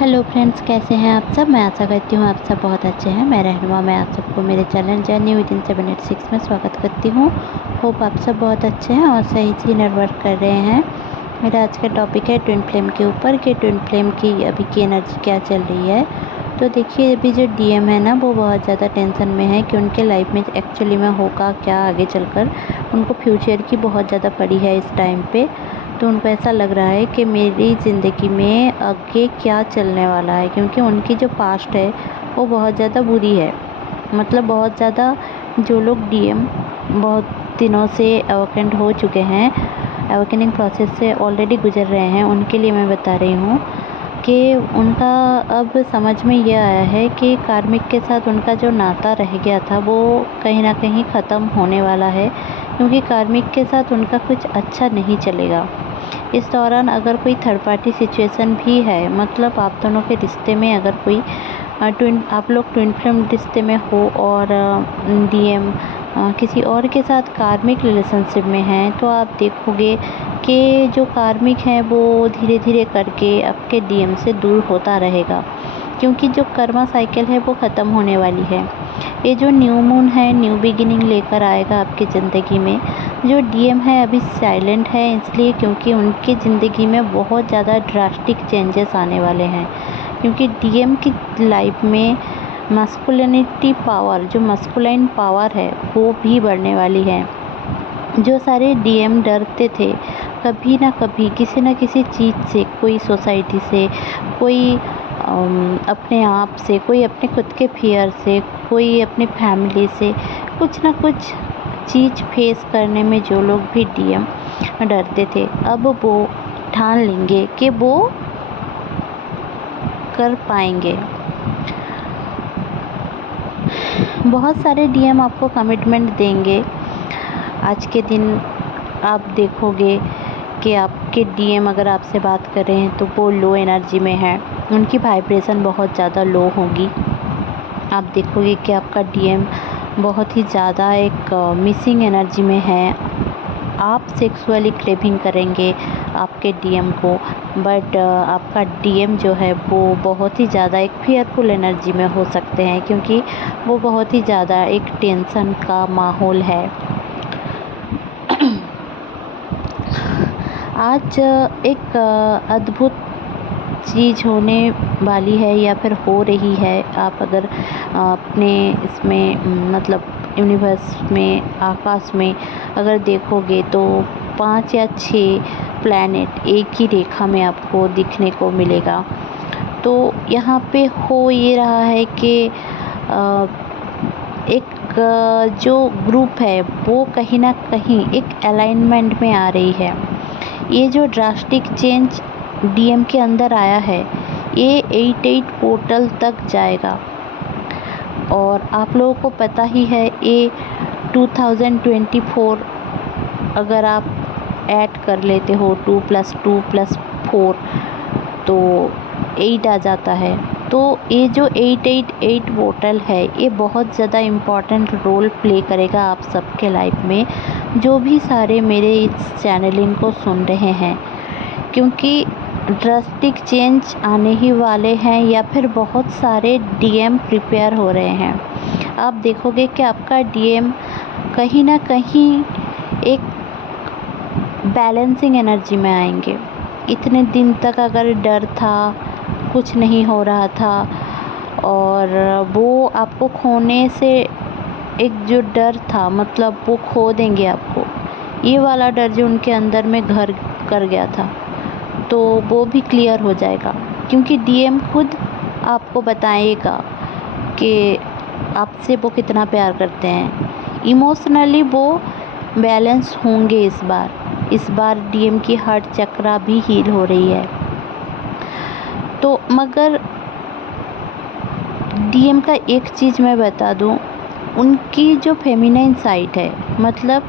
Hello friends, कैसे हैं आप सब। मैं आशा करती हूँ आप सब बहुत अच्छे हैं। मैं रहनुमा मैं आप सबको मेरे चैनल जर्नी विद इन 786 में स्वागत करती हूँ। होप आप सब बहुत अच्छे हैं और सही से इनर वर्क कर रहे हैं। मेरा आज का टॉपिक है ट्विन फ्लेम के ऊपर कि ट्विन फ्लेम की अभी की एनर्जी क्या चल रही है। तो देखिए, अभी जो डीएम है ना, वो बहुत ज़्यादा टेंशन में है कि उनके लाइफ में एक्चुअली में होगा क्या आगे चलकर। उनको फ्यूचर की बहुत ज़्यादा पड़ी है इस टाइम पे। तो उनको ऐसा लग रहा है कि मेरी ज़िंदगी में आगे क्या चलने वाला है, क्योंकि उनकी जो पास्ट है वो बहुत ज़्यादा बुरी है। मतलब बहुत ज़्यादा जो लोग डीएम बहुत दिनों से अवेकेंड हो चुके हैं, अवेकनिंग प्रोसेस से ऑलरेडी गुजर रहे हैं, उनके लिए मैं बता रही हूँ कि उनका अब समझ में ये आया है कि कार्मिक के साथ उनका जो नाता रह गया था वो कहीं ना कहीं ख़त्म होने वाला है, क्योंकि कार्मिक के साथ उनका कुछ अच्छा नहीं चलेगा। इस दौरान अगर कोई थर्ड पार्टी सिचुएशन भी है, मतलब आप दोनों के रिश्ते में अगर कोई आप लोग ट्विन फ्लेम रिश्ते में हो और डीएम किसी और के साथ कार्मिक रिलेशनशिप में हैं, तो आप देखोगे कि जो कार्मिक है वो धीरे धीरे करके आपके डीएम से दूर होता रहेगा, क्योंकि जो कर्मा साइकिल है वो ख़त्म होने वाली है। ये जो न्यू मून है न्यू बिगिनिंग लेकर आएगा आपकी ज़िंदगी में। जो डीएम है अभी साइलेंट है इसलिए क्योंकि उनकी ज़िंदगी में बहुत ज़्यादा ड्रास्टिक चेंजेस आने वाले हैं, क्योंकि डीएम की लाइफ में मस्कुलिनिटी पावर, जो मस्कुलाइन पावर है वो भी बढ़ने वाली है। जो सारे डीएम डरते थे कभी ना कभी किसी न किसी चीज़ से, कोई सोसाइटी से, कोई अपने आप से, कोई अपने खुद के फियर से, कोई अपने फैमिली से, कुछ ना कुछ चीज़ फेस करने में जो लोग भी डीएम डरते थे, अब वो ठान लेंगे कि वो कर पाएंगे। बहुत सारे डीएम आपको कमिटमेंट देंगे। आज के दिन आप देखोगे कि आपके डीएम अगर आपसे बात कर रहे हैं तो वो लो एनर्जी में है, उनकी वाइब्रेशन बहुत ज़्यादा लो होगी। आप देखोगे कि आपका डीएम बहुत ही ज़्यादा एक मिसिंग एनर्जी में है। आप सेक्सुअली क्रेविंग करेंगे आपके डीएम को, बट आपका डीएम जो है वो बहुत ही ज़्यादा एक फियरफुल एनर्जी में हो सकते हैं, क्योंकि वो बहुत ही ज़्यादा एक टेंशन का माहौल है। आज एक अद्भुत चीज़ होने वाली है या फिर हो रही है। आप अगर अपने इसमें मतलब यूनिवर्स में, आकाश में अगर देखोगे तो 5 या 6 प्लैनेट एक ही रेखा में आपको दिखने को मिलेगा। तो यहाँ पे हो ये रहा है कि एक जो ग्रुप है वो कहीं ना कहीं एक अलाइनमेंट में आ रही है। ये जो ड्रास्टिक चेंज डीएम के अंदर आया है ये 88 पोर्टल तक जाएगा, और आप लोगों को पता ही है ये 2024 अगर आप ऐड कर लेते हो 2 + 2 + 4 तो 8 आ जाता है। तो ये जो 888 पोर्टल है ये बहुत ज़्यादा इम्पॉर्टेंट रोल प्ले करेगा आप सबके लाइफ में, जो भी सारे मेरे इस चैनलिंग को सुन रहे हैं, क्योंकि ड्रास्टिक चेंज आने ही वाले हैं या फिर बहुत सारे डीएम प्रिपेयर हो रहे हैं। आप देखोगे कि आपका डीएम कहीं ना कहीं एक बैलेंसिंग एनर्जी में आएंगे। इतने दिन तक अगर डर था, कुछ नहीं हो रहा था, और वो आपको खोने से एक जो डर था, मतलब वो खो देंगे आपको, ये वाला डर जो उनके अंदर में घर कर गया था, तो वो भी क्लियर हो जाएगा, क्योंकि डीएम खुद आपको बताएगा कि आपसे वो कितना प्यार करते हैं। इमोशनली वो बैलेंस होंगे इस बार डीएम की हार्ट चक्रा भी हील हो रही है। तो मगर डीएम का एक चीज़ मैं बता दूं, उनकी जो फेमिनाइन साइड है, मतलब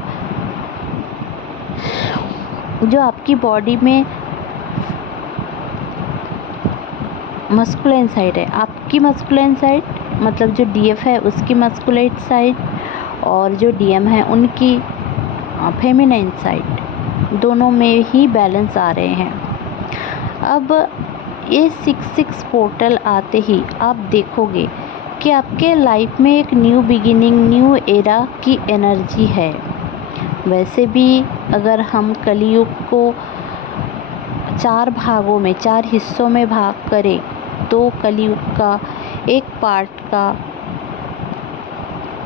जो आपकी बॉडी में मस्कुलाइन साइड है, आपकी मस्कुलाइन साइड मतलब जो डीएफ है उसकी मस्कुलाइन साइड, और जो डीएम है उनकी फेमिनाइन साइड, दोनों में ही बैलेंस आ रहे हैं। अब ये 66 पोर्टल आते ही आप देखोगे कि आपके लाइफ में एक न्यू बिगिनिंग, न्यू एरा की एनर्जी है। वैसे भी अगर हम कलयुग को 4 भागों में, 4 हिस्सों में भाग करें तो कलयुग का एक पार्ट का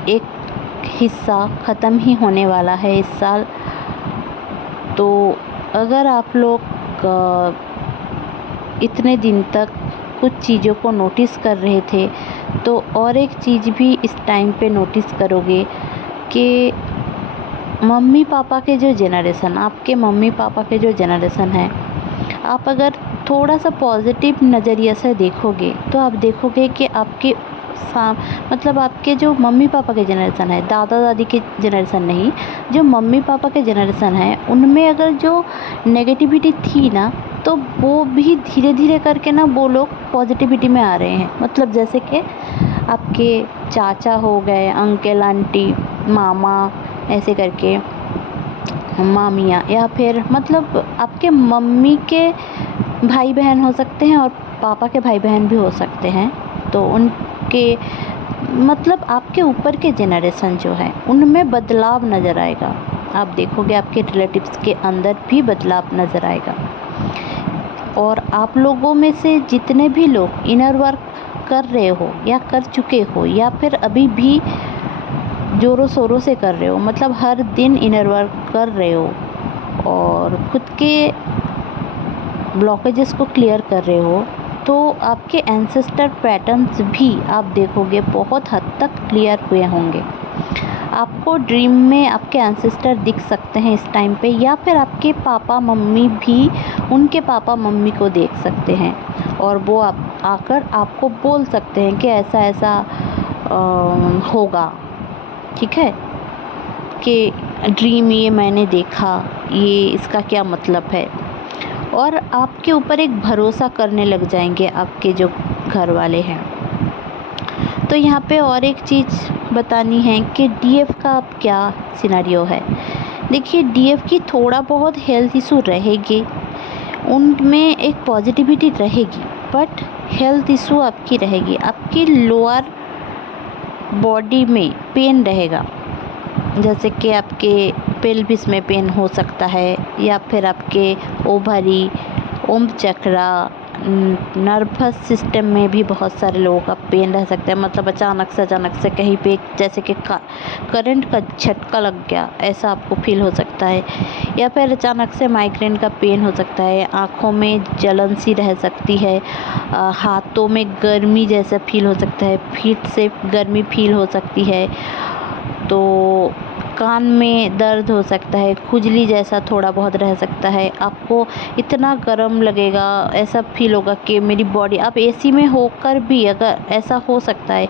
एक हिस्सा ख़त्म ही होने वाला है इस साल। तो अगर आप लोग इतने दिन तक कुछ चीज़ों को नोटिस कर रहे थे तो और एक चीज़ भी इस टाइम पे नोटिस करोगे कि मम्मी पापा के जो जनरेशन, आपके मम्मी पापा के जो जनरेशन है, आप अगर थोड़ा सा पॉजिटिव नज़रिए से देखोगे तो आप देखोगे कि आपके मतलब आपके जो मम्मी पापा के जनरेशन है, दादा दादी के जनरेशन नहीं, जो मम्मी पापा के जनरेशन है, उनमें अगर जो नेगेटिविटी थी ना, तो वो भी धीरे धीरे करके ना वो लोग पॉजिटिविटी में आ रहे हैं। मतलब जैसे कि आपके चाचा हो गए, अंकल आंटी, मामा, ऐसे करके मामियाँ, या फिर मतलब आपके मम्मी के भाई बहन हो सकते हैं और पापा के भाई बहन भी हो सकते हैं। तो उनके मतलब आपके ऊपर के जनरेशन जो है उनमें बदलाव नज़र आएगा। आप देखोगे आपके रिलेटिव्स के अंदर भी बदलाव नज़र आएगा। और आप लोगों में से जितने भी लोग इनर वर्क कर रहे हो या कर चुके हो या फिर अभी भी ज़ोरों शोरों से कर रहे हो, मतलब हर दिन इनर वर्क कर रहे हो और खुद के ब्लॉकेजेस को क्लियर कर रहे हो, तो आपके एंसेस्टर पैटर्न्स भी आप देखोगे बहुत हद तक क्लियर हुए होंगे। आपको ड्रीम में आपके एंसेस्टर दिख सकते हैं इस टाइम पे, या फिर आपके पापा मम्मी भी उनके पापा मम्मी को देख सकते हैं और वो आकर आपको बोल सकते हैं कि ऐसा ऐसा होगा। ठीक है, कि ड्रीम ये मैंने देखा, ये इसका क्या मतलब है। और आपके ऊपर एक भरोसा करने लग जाएंगे आपके जो घर वाले हैं। तो यहाँ पे और एक चीज़ बतानी है कि डीएफ का अब क्या सिनेरियो है। देखिए, डीएफ की थोड़ा बहुत हेल्थ इशू रहेगी, उनमें एक पॉजिटिविटी रहेगी, बट हेल्थ इशू आपकी रहेगी। आपकी लोअर बॉडी में पेन रहेगा, जैसे कि आपके पेल्विस में पेन हो सकता है, या फिर आपके ओवरी, ओम चक्रा, नर्वस सिस्टम में भी बहुत सारे लोगों का पेन रह सकता है। मतलब अचानक से कहीं पे जैसे कि करंट का झटका लग गया, ऐसा आपको फील हो सकता है। या फिर अचानक से माइग्रेन का पेन हो सकता है, आँखों में जलन सी रह सकती है, हाथों में गर्मी जैसा फील हो सकता है, फीट से गर्मी फील हो सकती है, तो कान में दर्द हो सकता है, खुजली जैसा थोड़ा बहुत रह सकता है, आपको इतना गर्म लगेगा, ऐसा फील होगा कि मेरी बॉडी। आप एसी में होकर भी अगर ऐसा हो सकता है,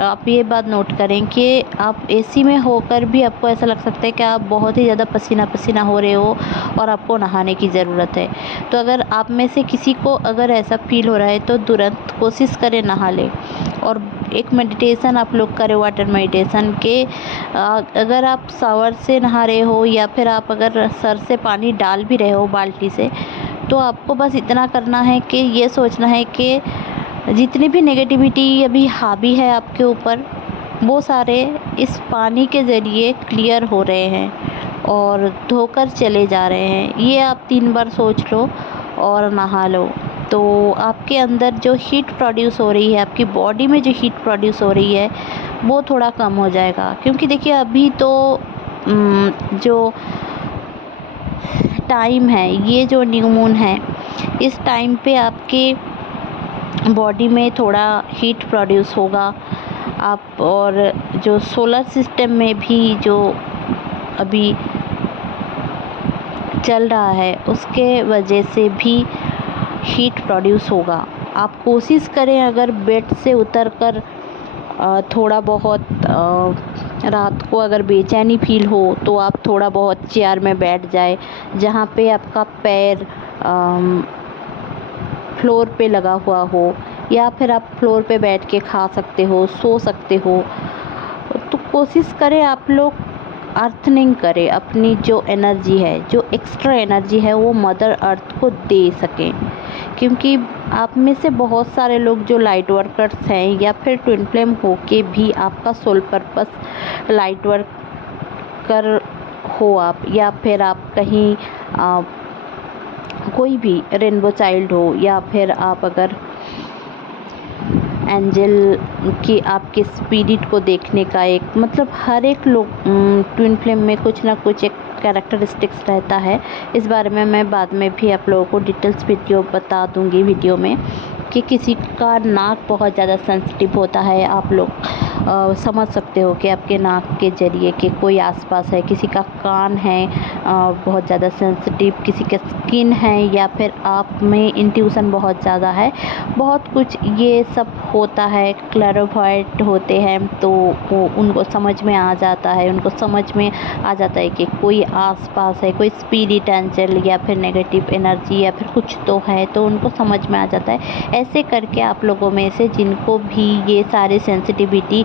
आप ये बात नोट करें कि आप एसी में होकर भी आपको ऐसा लग सकता है कि आप बहुत ही ज़्यादा पसीना पसीना हो रहे हो और आपको नहाने की ज़रूरत है। तो अगर आप में से किसी को अगर ऐसा फील हो रहा है तो तुरंत कोशिश करें नहा लें। और एक मेडिटेशन आप लोग करें, वाटर मेडिटेशन के, अगर आप शावर से नहा रहे हो या फिर आप अगर सर से पानी डाल भी रहे हो बाल्टी से, तो आपको बस इतना करना है कि ये सोचना है कि जितनी भी नेगेटिविटी अभी हावी है आपके ऊपर, वो सारे इस पानी के ज़रिए क्लियर हो रहे हैं और धोकर चले जा रहे हैं। ये आप 3 बार सोच लो और नहा लो, तो आपके अंदर जो हीट प्रोड्यूस हो रही है, आपकी बॉडी में जो हीट प्रोड्यूस हो रही है, वो थोड़ा कम हो जाएगा। क्योंकि देखिए, अभी तो जो टाइम है, ये जो न्यू मून है, इस टाइम पे आपके बॉडी में थोड़ा हीट प्रोड्यूस होगा। आप और जो सोलर सिस्टम में भी जो अभी चल रहा है, उसके वजह से भी हीट प्रोड्यूस होगा। आप कोशिश करें, अगर बेड से उतरकर थोड़ा बहुत रात को अगर बेचैनी फील हो तो आप थोड़ा बहुत चेयर में बैठ जाए, जहाँ पे आपका पैर फ्लोर पे लगा हुआ हो, या फिर आप फ्लोर पे बैठ के खा सकते हो, सो सकते हो। तो कोशिश करें आप लोग अर्थनिंग करें, अपनी जो एनर्जी है, जो एक्स्ट्रा एनर्जी है, वो मदर अर्थ को दे सकें। क्योंकि आप में से बहुत सारे लोग जो लाइट वर्कर्स हैं या फिर ट्विन फ्लेम हो के भी आपका सोल पर्पस लाइट वर्कर हो आप, या फिर आप कहीं कोई भी रेनबो चाइल्ड हो, या फिर आप अगर एंजल की आपके स्पिरिट को देखने का एक मतलब हर एक लोग ट्विन फ्लेम में कुछ ना कुछ एक कैरेक्टरिस्टिक्स रहता है। इस बारे में मैं बाद में भी आप लोगों को डिटेल्स वीडियो बता दूंगी वीडियो में, कि किसी का नाक बहुत ज़्यादा सेंसिटिव होता है। आप लोग समझ सकते हो कि आपके नाक के ज़रिए कि कोई आसपास है, किसी का कान है बहुत ज़्यादा सेंसिटिव, किसी का स्किन है, या फिर आप में इंट्यूशन बहुत ज़्यादा है। बहुत कुछ ये सब होता है। क्लैरिफाइड होते हैं तो वो उनको समझ में आ जाता है, उनको समझ में आ जाता है कि कोई आसपास है, कोई स्पिरिट एंजल या फिर नेगेटिव एनर्जी या फिर कुछ तो है, तो उनको समझ में आ जाता है। ऐसे करके आप लोगों में से जिनको भी ये सारे सेंसिटिविटी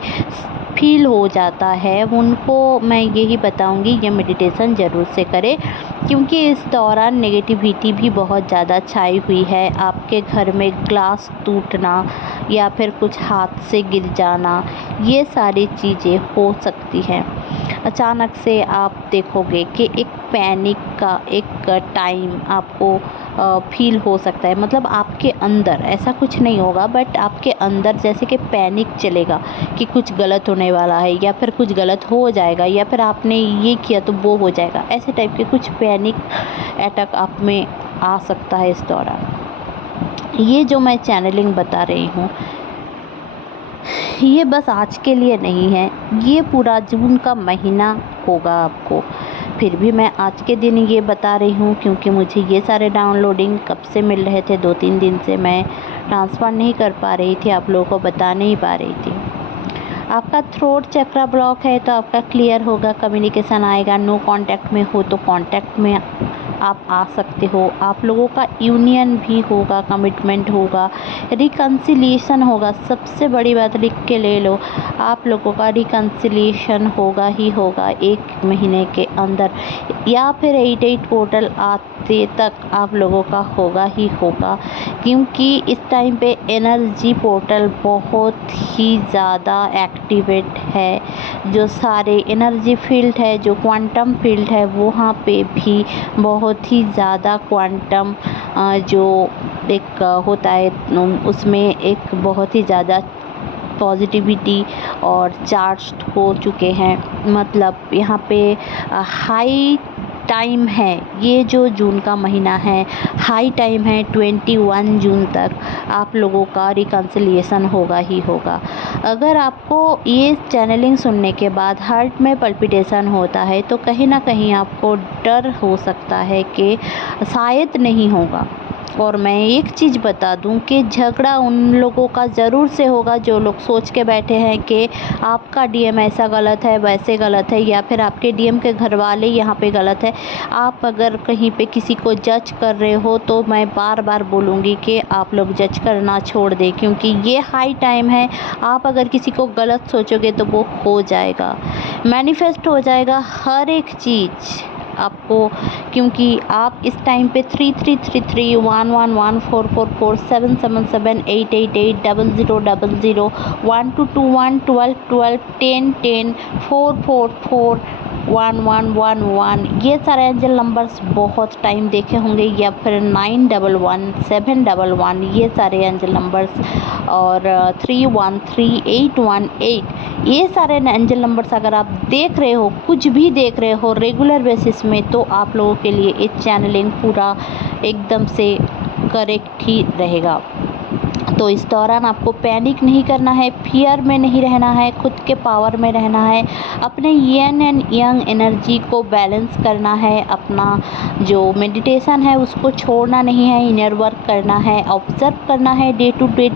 फील हो जाता है, उनको मैं यही बताऊंगी ये मेडिटेशन ज़रूर से करें, क्योंकि इस दौरान नेगेटिविटी भी बहुत ज़्यादा छाई हुई है। आपके घर में ग्लास टूटना या फिर कुछ हाथ से गिर जाना, ये सारी चीज़ें हो सकती हैं। अचानक से आप देखोगे कि एक पैनिक का एक टाइम आपको फील हो सकता है। मतलब आपके अंदर ऐसा कुछ नहीं होगा, बट आपके अंदर जैसे कि पैनिक चलेगा कि कुछ गलत होने वाला है, या फिर कुछ गलत हो जाएगा, या फिर आपने ये किया तो वो हो जाएगा। ऐसे टाइप के कुछ पैनिक अटैक आप में आ सकता है इस दौरान। ये जो मैं चैनलिंग बता रही हूँ, ये बस आज के लिए नहीं है, ये पूरा जून का महीना होगा आपको। फिर भी मैं आज के दिन ये बता रही हूँ क्योंकि मुझे ये सारे डाउनलोडिंग कब से मिल रहे थे, 2-3 दिन से मैं ट्रांसफ़र नहीं कर पा रही थी, आप लोगों को बता नहीं पा रही थी। आपका थ्रोट चक्रा ब्लॉक है तो आपका क्लियर होगा, कम्युनिकेशन आएगा। नो कांटेक्ट में हो तो कांटेक्ट में आप आ सकते हो। आप लोगों का यूनियन भी होगा, कमिटमेंट होगा, रिकन्सिलिएशन होगा। सबसे बड़ी बात लिख के ले लो, आप लोगों का रिकन्सिलिएशन होगा ही होगा 1 महीने के अंदर, या फिर 88 पोर्टल आते तक आप लोगों का होगा ही होगा। क्योंकि इस टाइम पे एनर्जी पोर्टल बहुत ही ज़्यादा एक्टिवेट है। जो सारे एनर्जी फील्ड है, जो क्वांटम फील्ड है, वहाँ पे भी बहुत ही ज़्यादा क्वांटम जो एक होता है, उसमें एक बहुत ही ज़्यादा पॉजिटिविटी और चार्ज्ड हो चुके हैं। मतलब यहाँ पे हाई टाइम है, ये जो जून का महीना है हाई टाइम है। 21 जून तक आप लोगों का रिकन्सिलिएशन होगा ही होगा। अगर आपको ये चैनलिंग सुनने के बाद हार्ट में पल्पिटेशन होता है तो कहीं ना कहीं आपको डर हो सकता है कि शायद नहीं होगा। और मैं एक चीज़ बता दूं कि झगड़ा उन लोगों का ज़रूर से होगा जो लोग सोच के बैठे हैं कि आपका डीएम ऐसा गलत है, वैसे गलत है, या फिर आपके डीएम के घर वाले यहाँ पे गलत है। आप अगर कहीं पे किसी को जज कर रहे हो तो मैं बार बार बोलूँगी कि आप लोग जज करना छोड़ दें, क्योंकि ये हाई टाइम है। आप अगर किसी को गलत सोचोगे तो वो हो जाएगा, मैनिफेस्ट हो जाएगा हर एक चीज़ आपको। क्योंकि आप इस टाइम पे 3333 111444 777 888 0000 1221 1212 1010 444 1111 ये सारे एंजल नंबर्स बहुत टाइम देखे होंगे, या फिर 911 711 ये सारे एंजल नंबर्स, और 313818 ये सारे एंजल नंबर्स अगर आप देख रहे हो, कुछ भी देख रहे हो रेगुलर बेसिस में, तो आप लोगों के लिए ये चैनलिंग पूरा एकदम से करेक्ट ही रहेगा। तो इस दौरान आपको पैनिक नहीं करना है, फियर में नहीं रहना है, खुद के पावर में रहना है, अपने यिन एंड यंग एनर्जी को बैलेंस करना है। अपना जो मेडिटेशन है उसको छोड़ना नहीं है, इनर वर्क करना है, ऑब्जर्व करना है डे टू डे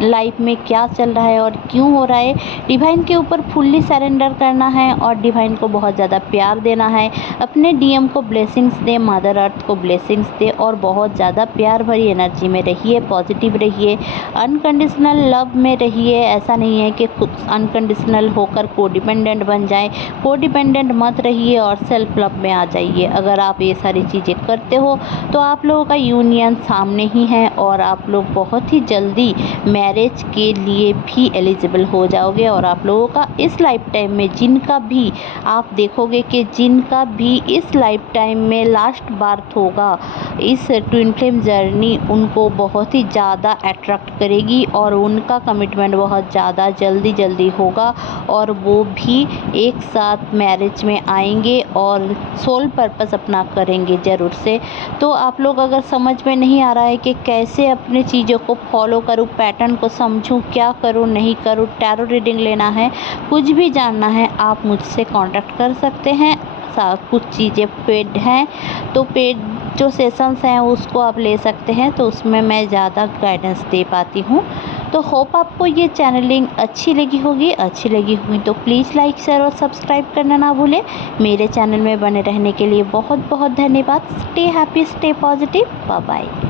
लाइफ में क्या चल रहा है और क्यों हो रहा है। डिवाइन के ऊपर फुल्ली सरेंडर करना है और डिवाइन को बहुत ज़्यादा प्यार देना है। अपने डीएम को ब्लेसिंग्स दे, मदर अर्थ को ब्लेसिंग्स दे और बहुत ज़्यादा प्यार भरी एनर्जी में रहिए, पॉजिटिव रहिए, अनकंडीशनल लव में रहिए। ऐसा नहीं है कि खुद अनकंडीशनल होकर कोडिपेंडेंट बन जाए, कोडिपेंडेंट मत रहिए और सेल्फ लव में आ जाइए। अगर आप ये सारी चीज़ें करते हो तो आप लोगों का यूनियन सामने ही है और आप लोग बहुत ही जल्दी मैरिज के लिए भी एलिजिबल हो जाओगे। और आप लोगों का इस लाइफ टाइम में जिनका भी आप देखोगे कि जिनका भी इस लाइफ टाइम में लास्ट बार्थ होगा, इस ट्विन फ्लेम जर्नी उनको बहुत ही ज़्यादा अट्रैक्ट करेगी और उनका कमिटमेंट बहुत ज़्यादा जल्दी होगा और वो भी एक साथ मैरिज में आएंगे और सोल पर्पस अपना करेंगे ज़रूर से। तो आप लोग अगर समझ में नहीं आ रहा है कि कैसे अपने चीज़ों को फॉलो करूँ, पैटर्न को समझूं, क्या करूँ नहीं करूँ, टैरो रीडिंग लेना है, कुछ भी जानना है, आप मुझसे कांटेक्ट कर सकते हैं। कुछ चीज़ें पेड हैं तो पेड जो सेशंस हैं उसको आप ले सकते हैं, तो उसमें मैं ज़्यादा गाइडेंस दे पाती हूँ। तो होप आपको ये चैनलिंग अच्छी लगी होगी तो प्लीज़ लाइक शेयर और सब्सक्राइब करना ना भूलें। मेरे चैनल में बने रहने के लिए बहुत बहुत धन्यवाद। Stay happy, stay positive, bye bye.